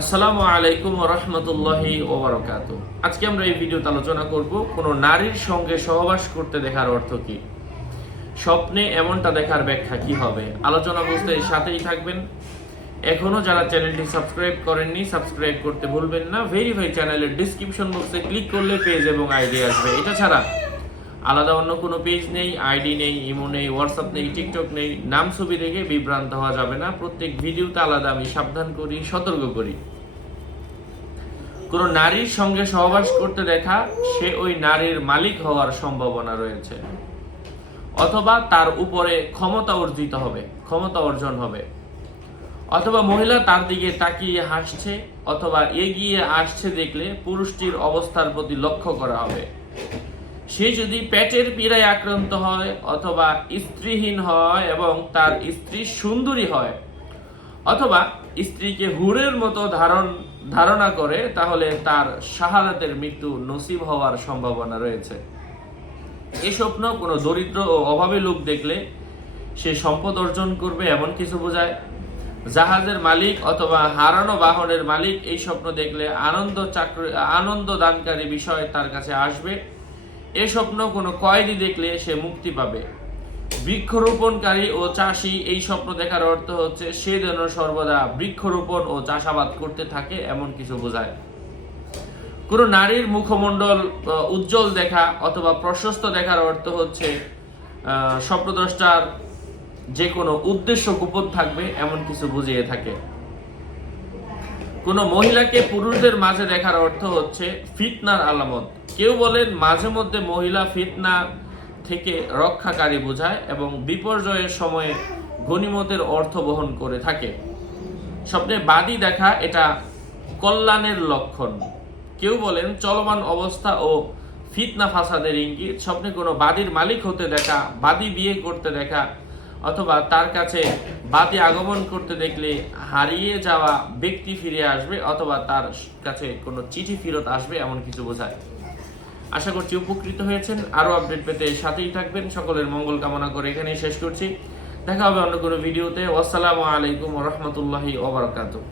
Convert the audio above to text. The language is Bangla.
আসসালামু আলাইকুম ওয়া রাহমাতুল্লাহি ওয়া বারাকাতুহু। আজকে আমরা এই ভিডিওতে আলোচনা করব কোন নারীর সঙ্গে সহবাস করতে দেখার অর্থ কি, স্বপ্নে এমনটা দেখার ব্যাখ্যা কি হবে। আলোচনা বুঝতে সাথেই থাকবেন। এখনো যারা চ্যানেলটি সাবস্ক্রাইব করেননি সাবস্ক্রাইব করতে ভুলবেন না। ভেরিফাই চ্যানেলের ডেসক্রিপশন বক্সে ক্লিক করলে পেজ এবং আইডি আসবে। এটা ছাড়া আলাদা অন্য কোনো পেজ নেই, আইডি নেই, ইমো নেই, হোয়াটসঅ্যাপ নেই, টিকটক নেই। নাম ছবি দেখে বিভ্রান্ত হওয়া যাবে না। প্রত্যেক ভিডিওতে আলাদা আমি সাবধান করি, সতর্ক করি। কোনো নারীর সঙ্গে সহবাস করতে দেখা সে ওই নারীর মালিক হওয়ার সম্ভাবনা রয়েছে, অথবা তার উপরে ক্ষমতা অর্জন হবে, অথবা মহিলা তার দিকে তাকিয়ে হাসছে অথবা এগিয়ে আসছে দেখলে পুরুষটির অবস্থার প্রতি লক্ষ্য করা হবে। সে যদি পেটের পীড়ায় আক্রান্ত হয় অথবা স্ত্রীহীন হয় এবং তার স্ত্রী সুন্দরী হয় অথবা স্ত্রীকে হুরের মতো ধারণা করে, তাহলে তার শাহাদাতের মৃত্যু নসিব হওয়ার সম্ভাবনা রয়েছে। এ স্বপ্ন কোনো দরিদ্র ও অভাবী লোক দেখলে সে সম্পদ অর্জন করবে এমন কিছু বোঝায়। জাহাজের মালিক অথবা হারানো বাহনের মালিক এই স্বপ্ন দেখলে আনন্দ দানকারী বিষয় তার কাছে আসবে। এ স্বপ্ন কোনো কয়েদি দেখলে সে মুক্তি পাবে। বৃক্ষরোপণকারী ও চাষি এই স্বপ্ন দেখার অর্থ হচ্ছে সে যেন সর্বদা বৃক্ষরোপণ ও চাষাবাদ করতে থাকে এমন কিছু বোঝায়। কোনো নারীর মুখমণ্ডল উজ্জ্বল দেখা অথবা প্রশস্ত দেখার অর্থ হচ্ছে স্বপ্নদ্রষ্টার যে কোনো উদ্দেশ্য গোপন থাকবে এমন কিছু বুঝিয়ে থাকে। কোনো মহিলাকে পুরুষদের মাঝে দেখার অর্থ হচ্ছে ফিতনার আলামত। কেউ বলেন মাঝে মধ্যে মহিলা ফিতনা থেকে রক্ষাকারী বোঝায় এবং বিপর্যয়ের সময়ে গনিমতের অর্থ বহন করে থাকে। স্বপ্নে বাদী দেখা এটা কল্যাণের লক্ষণ। কেউ বলেন চলমান অবস্থা ও ফিতনা ফাসাদের ইঙ্গিত। স্বপ্নে কোনো বাদীর মালিক হতে দেখা, বাদী বিয়ে করতে দেখা অথবা তার কাছে বাদী আগমন করতে দেখলে হারিয়ে যাওয়া ব্যক্তি ফিরে আসবে অথবা তার কাছে কোনো চিঠি ফেরত আসবে এমন কিছু বোঝায়। আশা করছি উপকৃত হয়েছেন। আরো আপডেট পেতে সাথেই থাকবেন। সকলের মঙ্গল কামনা করে এখানেই শেষ করছি। দেখা হবে অন্য কোনো ভিডিওতে। আসসালামু আলাইকুম ওয়া রাহমাতুল্লাহি ওয়া বারাকাতুহু।